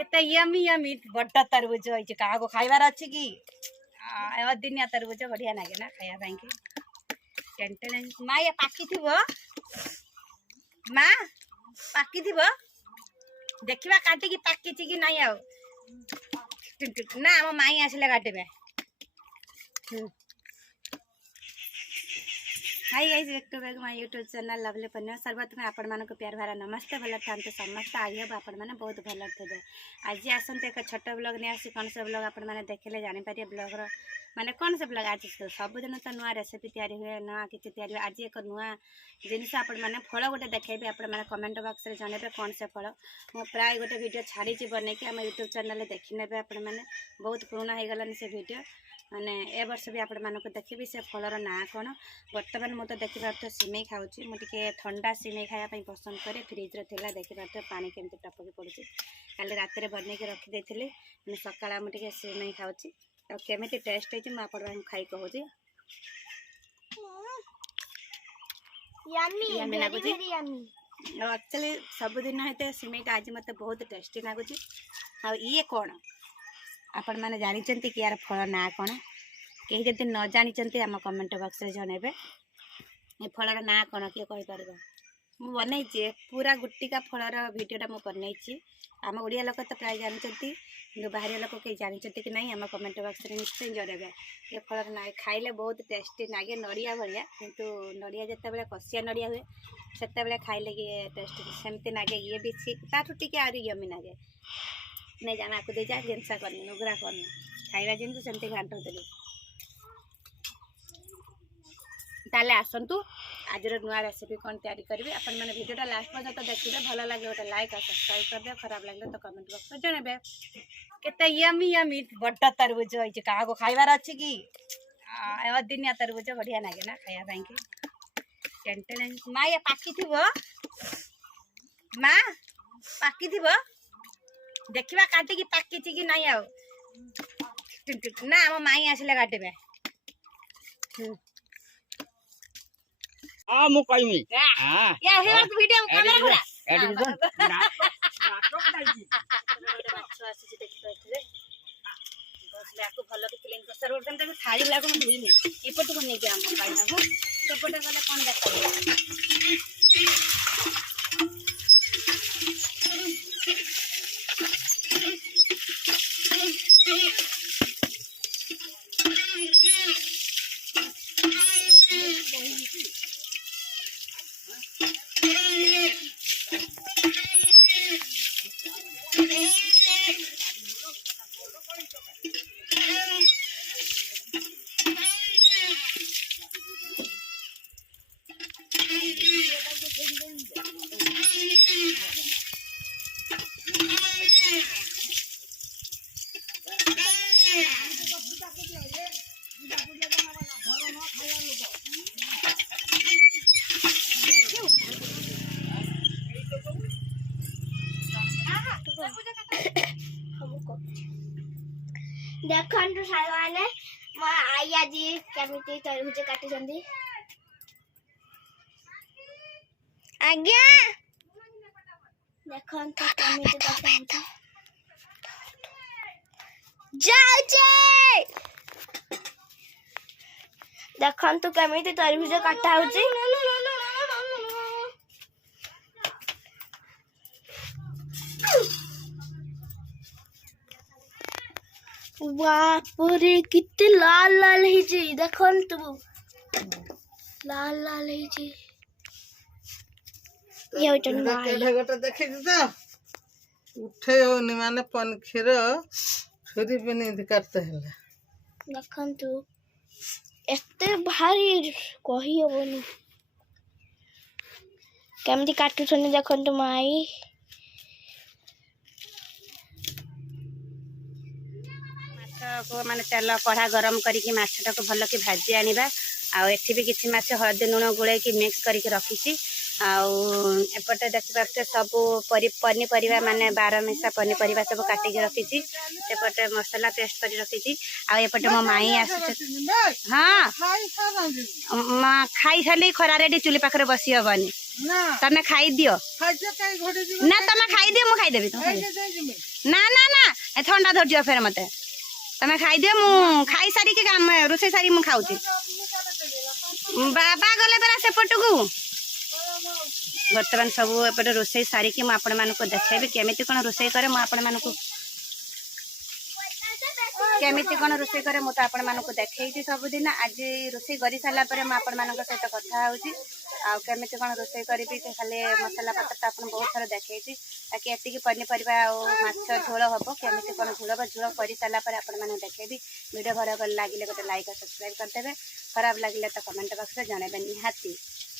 केते yummy yummy बड्डा तरबुज होइछ का को खाइबार अछि की दिनिया तरबुज बढ़िया लागे ना खाया ପାଇଁ की टेंटन मा ये पाकी थिबो मा पाकी थिबो देखिबा काटी की पाकी छि की नाही आउ ना हम माई आसिले काटबे hi guys welcome back my YouTube channel lovely Panna सर्वप्रथम आपण मानको प्यार भरा नमस्ते भला थांते समस्त आई होप आपण माने बहुत भला थे आज आसंते एक छोट ब्लॉग ने आसी कौन से ब्लॉग आपण माने देखले जानि पारे ब्लॉग रो माने कौन से ब्लॉग आज सब दिन तो नुआ रेसिपी तैयारी हुए ना किछि तैयारी आज एक नुआ जिनिस आपण माने फल गोटे देखेबे आपण माने कमेंट बॉक्स रे जणेबे कौन से फल मो प्राय गोटे वीडियो छाड़ी छि बने कि हम यूट्यूब चैनल देखि नेबे आपण माने बहुत पुराना हे गलानी से वीडियो माने ए वर्ष भी आपण मानको देखिबे से फलर ना कोन वर्तमान मो तो देखि पारतो सिमेई खाउची मो टिके ठंडा सिमेई खाया पई पसंद करे फ्रिज रे थिला देखि पारतो पानी केमते टपके पड़ुची काले रात रे बने के रखि देथिले माने सकाळा मो टिके सिमेई खाउची तो केमिति टेस्ट है मैं आपण खाई कहूची yummy very very yummy actually सब दिन हेते सिमेई आज मते बहुत टेस्टी लागुची आ ये कोन आपण माने जानि चंती कि यार फल ना कोन केही जति न जानि चंती हम कमेंट बॉक्स रे जणेबे ए फलर ना कोन के कहि परबो मु बनै छी पूरा गुट्टिका फलर वीडियोटा मु बनै छी हम ओडिया लोक तो प्राय जानि चंती किंतु बाहर लोक के जानि चंती कि नहीं हम कमेंट बॉक्स रे निश्चय जणेबे ए फलर ना खाइले बहुत टेस्टी लागे नड़िया भलिया किंतु नड़िया जते बेले कसिया नड़िया हुए सेते बेले खाइले कि टेस्ट सेमते लागे ये भी ताठु टिके आरी यमी लागे नहीं जाना को दे जा जिनसा करनी नुगरा करनी खाइबा जिन सेमते घांट देली ताले आसंतु आज नुआ रेसिपी कौन तैयारी करेंगे अपन मैंने वीडियोटा लास्ट पर्यंत देखिए भल लगे गोटे लाइक और सब्सक्राइब कर दे खराब लगे तो कमेंट बॉक्स में जणेबे केते यमी यमी बड्डा तरबुज होइछ का को खाइबार अछि की दिनिया तरबुज बढ़िया लागे ना खाया ପାଇଁ की टेंटन मा ये पाकी थिबो मा पाकी थिबो देखिबा काटी की पाकी छि की नाही आउ ना हम माई आसिले काटबे आ मु कइमी हां या हे वीडियो कैमरा पूरा एडिशन नाटक नाइजी बच्चा आसी देखि पाइले बसले आको भलो के क्लीन कर सर ओरदम तक थाली लागो म धुइनी एपट को नै के हम पाइना को सेपट गले कोन देखा देखन तो साइवाने म आया जी केमिति तरबुज काटी जंदी आज्ञा देखन तो केमिति काटी जाओ जे देखन तो केमिति तरबुज काटा होची बापरे कितने लाल लाल है जी देखन तू लाल लाल है जी ये गोटे देखे तो उठे होनी माने पनखीर छुरी भी नहीं काटते है देखन तू एते भारी कही होनी केमती काटू छने देखन तू माई को माने तेल कढ़ा गरम करके माछटा को भल के भाजी आनिबा आ एठी भी किछि माछ हळदी लूण गुळे की मिक्स करके रखिछि आ एपटे देखि पारते सब पनीपरिया माने 12 मिसा पनीपरिया सब काटी के रखिछि सेपटे मसाला पेस्ट कर रखिछि आ एपटे मो माई आसी हां खाई साली खरा रेडी चुली पाखरे बसी हबनी तमे खाई दियो ना तमे खाई दियो मु खाई देबी ନା ନା ନା ଏ ଥଣ୍ଡା ଧରିଯିବ ଫେର ମତେ ତମେ ଖାଇଦିଅ ମୁଁ ଖାଇ ସାରିକି ରୋଷେଇ ସାରି ମୁଁ ଖାଉଛି ବାବା ଗଲେ ପରା ସେପଟକୁ ବର୍ତ୍ତମାନ ସବୁ ଏପଟେ ରୋଷେଇ ସାରିକି ମୁଁ ଆପଣମାନଙ୍କୁ ଦେଖେଇବି କେମିତି କ'ଣ ରୋଷେଇ କରେ ମୁଁ ଆପଣମାନଙ୍କୁ କେମିତି କ'ଣ ରୋଷେଇ କରେ ମୁଁ ତ ଆପଣମାନଙ୍କୁ ଦେଖେଇଛି ସବୁଦିନ ଆଜି ରୋଷେଇ କରିସାରିଲା ପରେ ମୁଁ ଆପଣମାନଙ୍କ ସହିତ କଥା ହେଉଛି ଆଉ କେମିତି କ'ଣ ରୋଷେଇ କରିବି ଖାଲି ମସଲା ପତ୍ର ତ ଆପଣ ବହୁତ ଥର ଦେଖେଇଛି ବାକି ଏତିକି ପନିପରିବା ଆଉ ମାଛ ଝୋଳ ହେବ କେମିତି କ'ଣ ଝୋଳ ହେବ ଝୋଳ କରିସାରିଲା ପରେ ଆପଣମାନଙ୍କୁ ଦେଖେଇବି ଭିଡ଼ିଓ ଭଲ ଲାଗିଲେ ଗୋଟେ ଲାଇକ୍ ଆଉ ସବସ୍କ୍ରାଇବ୍ କରିଦେବେ ଖରାପ ଲାଗିଲେ ତ କମେଣ୍ଟ ବକ୍ସରେ ଜଣାଇବେ ନିହାତି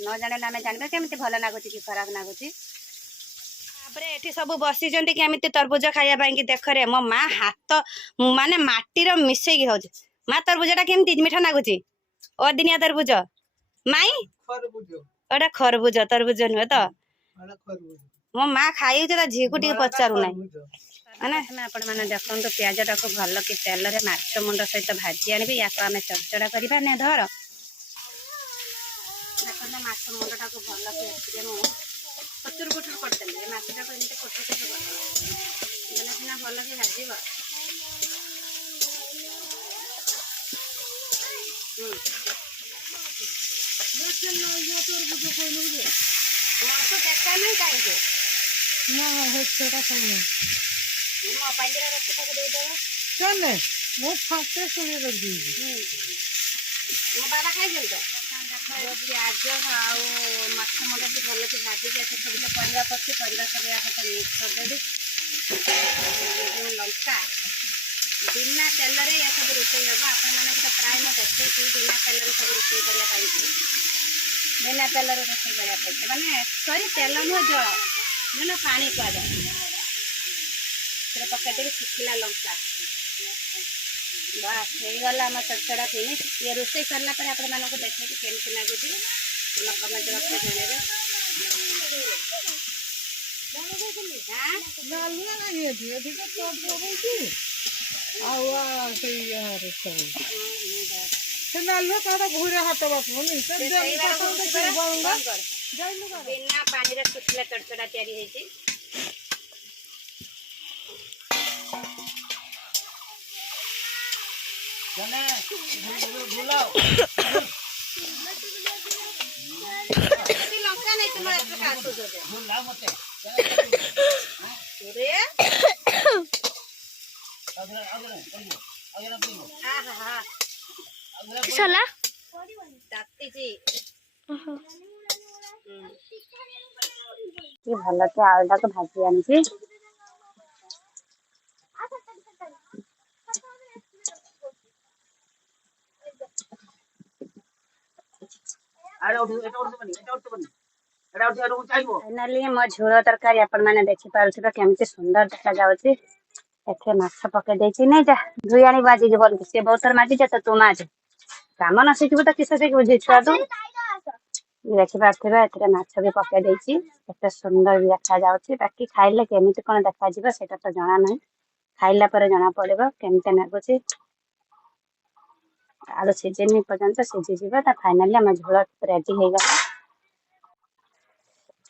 ନ ଜାଣିଲେ ଆମେ ଜାଣିବା କେମିତି ଭଲ ଲାଗୁଛି କି ଖରାପ ଲାଗୁଛି ତାପରେ ଏଠି ସବୁ ବସିଛନ୍ତି କେମିତି ତରଭୁଜ ଖାଇବା ପାଇଁ କି ଦେଖରେ ମୋ ମା ହାତ ମାନେ ମାଟିର ମିଶେଇକି ହଉଛି ମା ତରଭୁଜଟା କେମିତି ମିଠା ଲାଗୁଛି ଅଦିନିଆ ତରଭୁଜ ମାଇଁ ଏଟା ଖରଭୁଜ ତରଭୁଜ ନୁହେଁ ତ ମୋ ମା ଖାଇଛି ତା ଝିଅକୁ ଟିକେ ପଚାରୁନାହିଁ ମାନେ ଆପଣମାନେ ଦେଖନ୍ତୁ ପିଆଜଟାକୁ ଭଲ କି ତେଲରେ ମାଛ ମୁଣ୍ଡ ସହିତ ଭାଜି ଆଣିବି ୟାକୁ ଆମେ ଚଡ଼ଚଡ଼ା କରିବା ନା ଧର ଦେଖନ୍ତୁ ମାଛ ମୁଣ୍ଡଟାକୁ ଭଲ କି ଏଥିରେ ମୁଁ କଚୁର କୁଚୁର କରିଦେଲି ମାଛଟାକୁ ଏମିତି କଚୁର କୁଚୁର କରିଦେଲି ଦେଲେ ସିନା ଭଲ କି ଭାଜିବ ମାଛ ଦେଖା ନାହିଁ କାହିଁକି ମୋ ପାଇଁ ଦିଟା ରଖି ତାକୁ ଦେଇଦେବ ମୁଁ ଫାଷ୍ଟ ଶୁଣି କରିଦେଇଛି ମୋ ବାବା ଖାଇଛନ୍ତି ତ ପିଆଜ ଆଉ ମାଛ ମୁଣ୍ଡକୁ ଭଲକି ଭାଜିକି ଏଠି ସବୁ ପରିବା ପଡୁଛି ପରିବା ସବୁ ସହିତ ମିକ୍ସ କରିଦେବି ଲଙ୍କା ବିନା ତେଲରେ ଏ ସବୁ ରୋଷେଇ ହେବ ଆପଣମାନଙ୍କୁ ତ ପ୍ରାୟ ମୁଁ ଦେଖେଇଛି ବିନା ତେଲରେ ସବୁ ରୋଷେଇ କରିବା ପାଇଁ ବିନା ତେଲରେ ରୋଷେଇ କରିବା ପାଇଁ ମାନେ ସରି ତେଲ ନୁହଁ ଜଳ ମାନେ ପାଣି କୁହାଯାଏ ସେଥିରେ ପକାଇଦେବି ଶୁଖିଲା ଲଙ୍କା ବାସ୍ ହେଇଗଲା ଆମ ଚଡ଼ଚଡ଼ା ଫିନିଶ ଇଏ ରୋଷେଇ ସରିଲା ପରେ ଆପଣମାନଙ୍କୁ ଦେଖେଇବି କେମିତି ଲାଗୁଛି ଆମ କମେଣ୍ଟ ବକ୍ସରେ ଜଣାଇବେ ବିନା ପାଣିରେ ଶୁଖିଲା ଚଡ଼ଚଡ଼ା ତିଆରି ହେଇଛି ଲଙ୍କା ନାଇଁ ତୁମ ସଲା ଭଲ କି ଆଳୁଟାକୁ ଭାଜି ଆଣିଛି फाइनाली मो झोल तरकारी आपने देखिपे केमती सुंदर देखा जाऊँगी एथे माछ पकई देती नहीं जा धुई आनी बाजी बोल सी बहुत थर माजी तो तू माज काम न शिखु तो किस शिखु झी छुआ तू देखिपे ए माछ भी पकई देती केते सुंदर भी देखा जाऊँगी बाकी खाइले केमिति कौन देखा सेटा तो जना ना खाइला पर जना पड़ो केमती लगुच आलू सीझेनि पर्यंत सीझीज फाइनाली आम झोल रेडी हो गला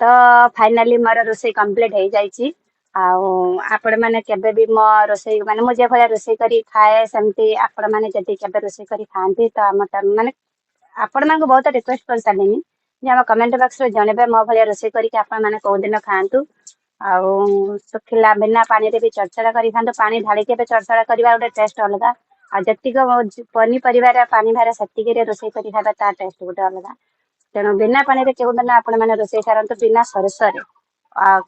तो फाइनाली मोर रोषे कंप्लीट हो जाइए आपण मैंने केबे भी मो रोषे माने मुझे भाया रोषे करी खाए सेमती आपण मैंने जदि केबे रोषे करी खाती तो आम माने आपण मानक बहुत रिक्वेस्ट कर सारे जे आम कमेंट बॉक्स रे जनइबे मो भाया रोषे करी आपण मैंने कौ दिन खातु आउ सुखिला बिना पानी रे भी चरचड़ा करी खातु पानी ढाली के चरचड़ा करवा गोटे टेस्ट अलग आ जतिक पनीपरिवार पानी भारे सेतिक रोषे करी खावा ता टेस्ट गोटे अलग तेणु बिना पानी रे केउ दिन आपण मैंने रोषे करंतु बिना सरसरे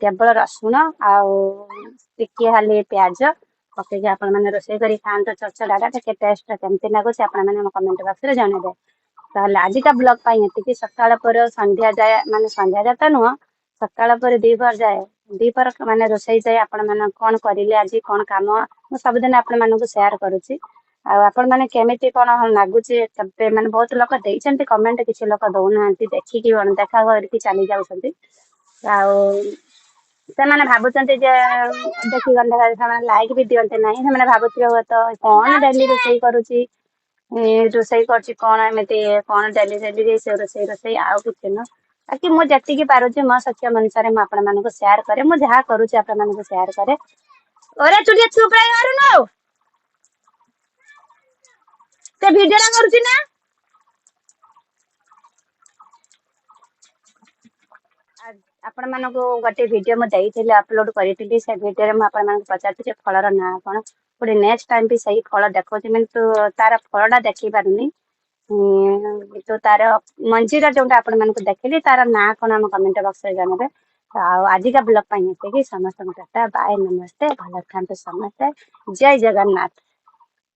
केवल रसुण आके हाली प्याज पकईकि आपण मैंने रोषे करी खातु चरचड़ा के टेस्ट केमती लगुच मैंने कमेंट बॉक्स रे जनइबे ताहले आजिका ब्लॉग पाई एतिकी सकाळ पर संध्या जाए माने संध्या जाता नुह सकाळ पर दीपर जाए दीपर माने रोषे जाए आपण मैंने कौन करिले आज कौन काम मु सबदिन आपण मानकु शेयर करूची आपण मैंने केमिति कौन लगुच माने बहुत लोक देइछन्ति कमेंट किछि लोक दउनांती देखिकी देखा करके चली जाउछन्ति से मैंने भावुंट देखी गंधा लाइक भी दिखते ना से भावुवे हुए तो कौन डेली रोषे करुच्ची रोषे कौन एमती कौन डेली डेली से रोषे रोषे आउ कि न बाकी मुझे पारुची मो सक्षम अनुसार मुझे शेयर कै मुझे जहाँ करुच्ची शेयर कै ओरे तू ଟିକେ ଚୁପ ରହି ପାରୁନୁ ते ଭିଡିଓ ଟା କରୁଛି ନା ଆପଣ ମାନଙ୍କୁ ଗୋଟେ ଭିଡିଓ ମୁଁ ଦେଇଥିଲି ଅପଲୋଡ କରିଥିଲି ସେ ଭିଡିଓରେ ମୁଁ ଆପଣ ମାନଙ୍କୁ ପଚାରିଥିଲି ଫଳର ନାଁ କଣ ପୁଣି ନେକ୍ସଟ ଟାଇମ ବି ସେଇ ଫଳ ଦେଖଉଛି କିନ୍ତୁ ତାର ଫଳଟା ଦେଖି ପାରୁନି କିନ୍ତୁ ତାର ମଞ୍ଜିର ଯୋଉଟା ଆପଣ ମାନଙ୍କୁ ଦେଖିଲି ତାର ନାଁ କଣ ଆମ କମେଣ୍ଟ ବକ୍ସରେ ଜଣାଇବେ ଆଉ ଆଜିକା ବ୍ଲଗ ପାଇଁ ଏତିକି ସମସ୍ତଙ୍କୁ ଟାଟା ବାଏ ନମସ୍ତେ ଭଲ ଥାନ୍ତୁ ସମସ୍ତେ ଜୟ ଜଗନ୍ନାଥ।